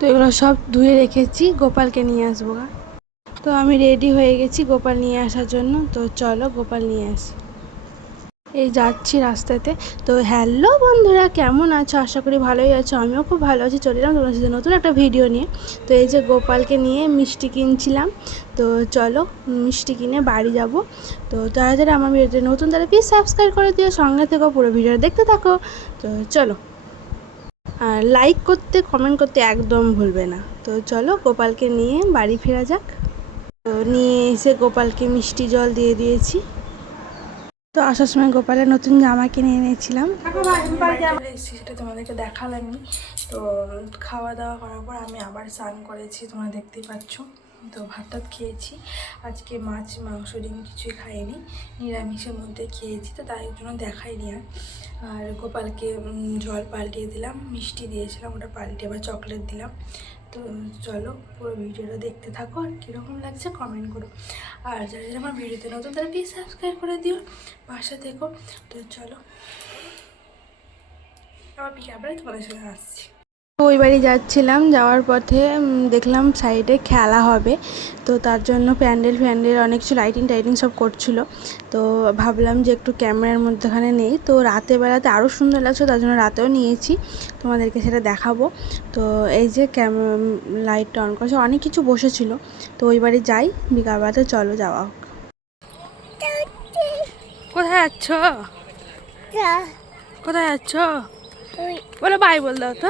তো এগুলো সব ধুয়ে রেখেছি, গোপালকে নিয়ে আসব। গা তো আমি রেডি হয়ে গেছি গোপাল নিয়ে আসার জন্য। তো চলো গোপাল নিয়ে আসি। এই যাচ্ছি রাস্তাতে। তো হ্যালো বন্ধুরা, কেমন আছো? আশা করি ভালোই আছো। আমিও খুব ভালো আছি। চলে এলাম তোমার সাথে নতুন একটা ভিডিও নিয়ে। তো এই যে গোপালকে নিয়ে মিষ্টি কিনছিলাম। তো চলো মিষ্টি কিনে বাড়ি যাব। তো যারা যারা আমার ভিডিওতে নতুন তারা প্লিজ সাবস্ক্রাইব করে দিও। সঙ্গে থেকো পুরো ভিডিও দেখতে থাকো। তো চলো। লাইক করতে কমেন্ট করতে একদম ভুলবে না। তো চলো গোপালকে নিয়ে বাড়ি ফেরা যাক। তো নিয়ে এসে গোপালকে মিষ্টি জল দিয়ে দিয়েছি। তো আসার সময় গোপালের নতুন জামা কিনে এনেছিলাম। সেটা তোমাদেরকে দেখালামই। তো খাওয়া দাওয়া করার পর আমি আবার স্নান করেছি, তোমরা দেখতেই পাচ্ছ। তো ভাত টাত খেয়েছি। আজকে মাছ, মাংস ডিম কিছুই খাইনি। নিরামিষের মধ্যে খেয়েছি, তো তাই জন্য দেখাইনি আর। আর গোপালকে জল পাল্টিয়ে দিলাম, মিষ্টি দিয়েছিলাম, ওটা পাল্টে আবার চকলেট দিলাম। তো চলো পুরো ভিডিওটা দেখতে থাকো, আর কীরকম লাগছে কমেন্ট করো। আর যারা যারা আমার ভিডিওতে নতুন, তারা প্লিজ সাবস্ক্রাইব করে দিও বাসা থেকো। তো চলো আবার বিকালবেলায় তোমাদের সাথে আসছি। ওই বাড়ি যাচ্ছিলাম যাওয়ার পথে দেখলাম সাইডে খেলা হবে। তো তার জন্য প্যান্ডেল ফ্যান্ডেল অনেক কিছু লাইটিং টাইটিং সব করছিল। তো ভাবলাম যে একটু ক্যামেরার মধ্যেখানে নেই। তো রাতে বেলাতে আরও সুন্দর লাগছে তার জন্য রাতেও নিয়েছি। তোমাদেরকে সেটা দেখাবো। তো এই যে ক্যাম লাইটটা অন করেছে অনেক কিছু বসেছিল। তো ওই বাড়ি যাই বিকালবেলাতে চলো যাওয়া হোক। কোথায় যাচ্ছ? কোথায় যাচ্ছ? বলো বাই বল দাও তো।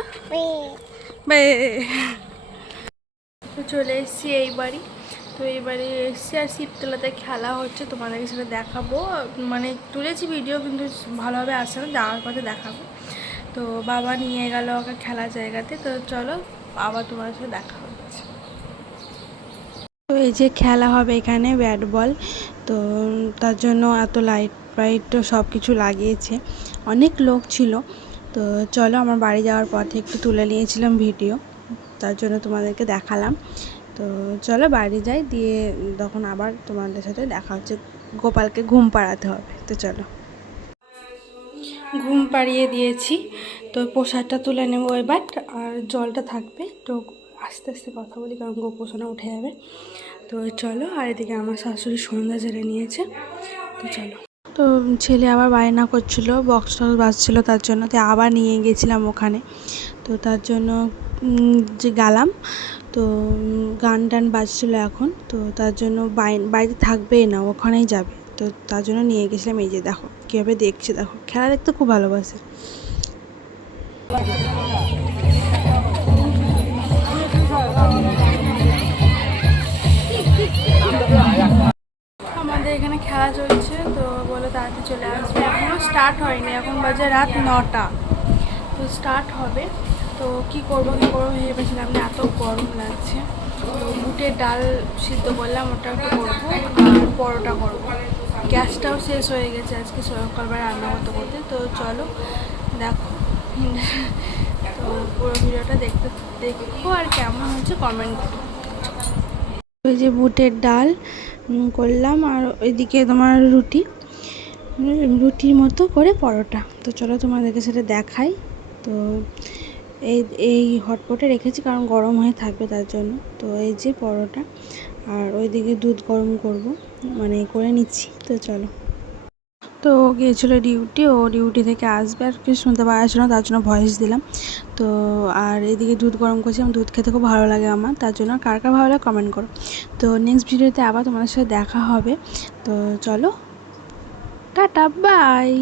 চলে এসেছি এই বাড়ি। তো এই বাড়ি এসেছি আর শিবতলাতে খেলা হচ্ছে তোমাদেরকে সেটা দেখাবো। মানে তুলেছি ভিডিও কিন্তু ভালোভাবে আসছে না যাওয়ার পথে দেখাবো। তো বাবা নিয়ে গেল ওকে খেলার জায়গাতে। তো চলো আবার তোমার সাথে দেখা হচ্ছে। তো এই যে খেলা হবে এখানে ব্যাট বল। তো তার জন্য এত লাইট ফাইট সব কিছু লাগিয়েছে। অনেক লোক ছিল। তো চলো আমার বাড়ি যাওয়ার পথে একটু তুলে নিয়েছিলাম ভিডিও, তার জন্য তোমাদেরকে দেখালাম। তো চলো বাড়ি যাই, দিয়ে তখন আবার তোমাদের সাথে দেখা হচ্ছে। গোপালকে ঘুম পাড়াতে হবে, তো চলো। ঘুম পাড়িয়ে দিয়েছি, তো প্রসাদটা তুলে নেব এবার, আর জলটা থাকবে। তো আস্তে আস্তে কথা বলি, কারণ গোপোষণা উঠে যাবে। তো চলো, আর এদিকে আমার শাশুড়ি সন্ধ্যা জেলে নিয়েছে, তো চলো। তো ছেলে আবার বায়না করছিল বক্স টক্স বাজছিল তার জন্য তো আবার নিয়ে গেছিলাম ওখানে। তো তার জন্য যে গেলাম, তো গান টান বাজছিল এখন, তো তার জন্য বাড়িতে থাকবেই না, ওখানেই যাবে। তো তার জন্য নিয়ে গেছিলাম, এই যে দেখো, কীভাবে দেখছে দেখো, খেলা দেখতে খুব ভালোবাসে। তাড়াতাড়ি চলে আসবে। এখনও স্টার্ট হয়নি, এখন বাজে রাত নটা। তো স্টার্ট হবে। তো কি করব, কী করব ভেবেছিলাম এত গরম লাগছে। তো বুটের ডাল সিদ্ধ করলাম ওটা একটু করব। আর পরোটা করব। গ্যাসটাও শেষ হয়ে গেছে আজকে সকালবেলা রান্না করতে করতে। তো চলো, দেখো। তো পুরো ভিডিওটা দেখতে, দেখো আর কেমন হচ্ছে কমেন্ট ওই যে বুটের ডাল করলাম। আর ওইদিকে তোমার রুটি। রুটির মতো করে পরোটা। তো চলো তোমাদেরকে সেটা দেখাই। তো এই এই হটপটে রেখেছি কারণ গরম হয়ে থাকবে তার জন্য। তো এই যে পরোটা আর ওইদিকে দুধ গরম করব। মানে করে নিচ্ছি। তো চলো। তো ও গিয়েছিল ডিউটি। ও ডিউটি থেকে আসবে আর কিছু শুনতে যাচ্ছিল না, তার জন্য ভয়েস দিলাম। তো আর এদিকে দুধ গরম করছি। আমার দুধ খেতে খুব ভালো লাগে আমার। তার জন্য কার কার ভালো লাগে কমেন্ট করো। তো নেক্সট ভিডিওতে আবার তোমাদের সাথে দেখা হবে। তো চলো। Tata bye.